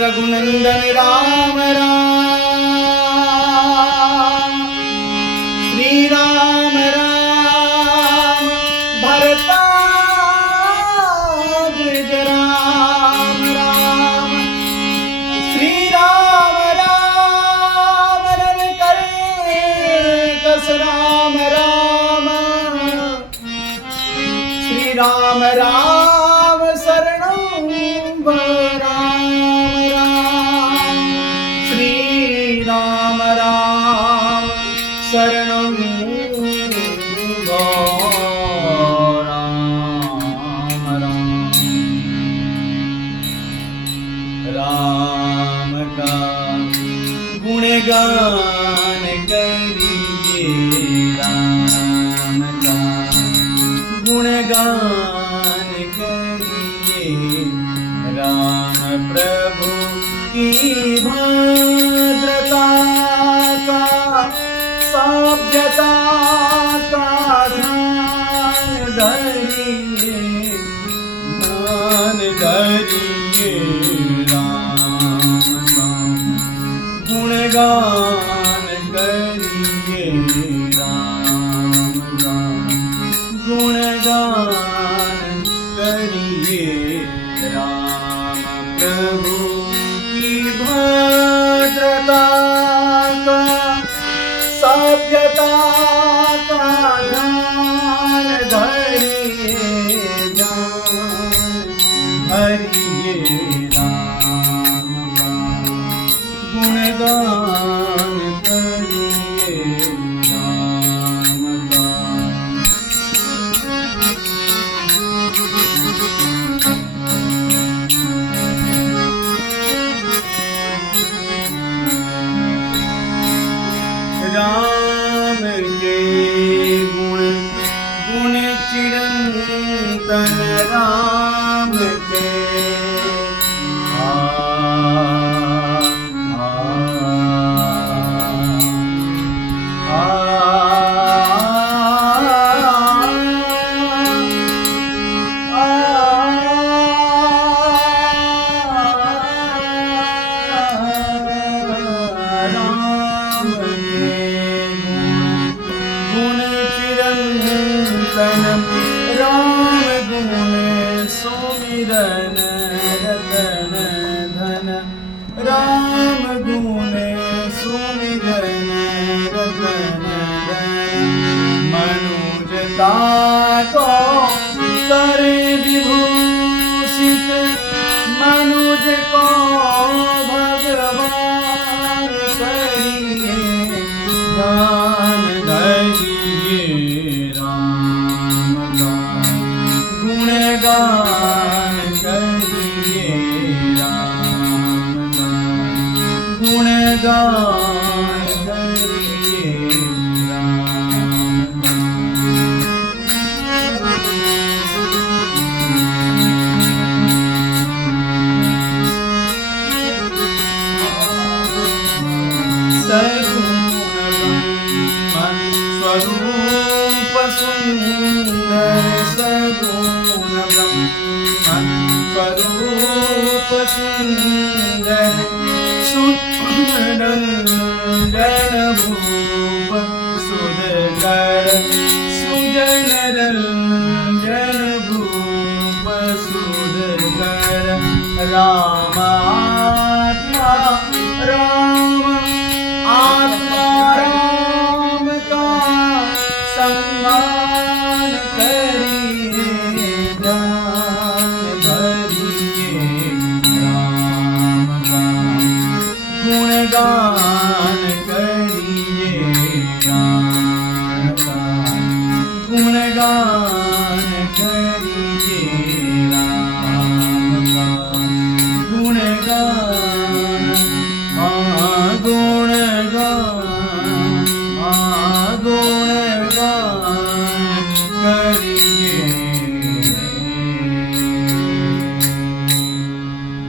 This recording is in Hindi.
रघुनंदन राम राम, श्री राम राम, भरताद्रिज राम राम, श्री राम राम, रविकर्कस राम राम, श्री राम राम, शरणं राम राम, श्री राम राम, शरणं राम राम। राम का गुणगान करिए, राम का गुणगान करिए, राम प्रभु की भद्रता का, सभ्यता का ध्यान धरिए, ध्यान धरिए, राम का गुणगान करिए, राम का गुणगान करिए, राम प्रभु की भद्रता का, सभ्यता का ध्यान धरिए, ध्यान धरिए, राम का गुणगान करिए, राम का। राम के गुण गुण चिरंतन, राम के राम गुण सुमिरन रतन धन, राम गुण सुमिरन रतन धन, मनुजता को करे विभूषित, मनुज को भगवान करिए, ध्यान धरिए, राम का गुणगान करिए, राम का गुणगान करिए, राम का। स्वरूप सुंदर, सगुण ब्रह्म स्वरूप सुंदर, सुनंदन भूप सुधकर, सुजन रंजन भूप सुधकर, राम आत्मा राम आत्मा राम का सम्मान करिए, ध्यान धरिए, राम का गुणगान करिए, राम का गुणगान करिए, राम का गुणगान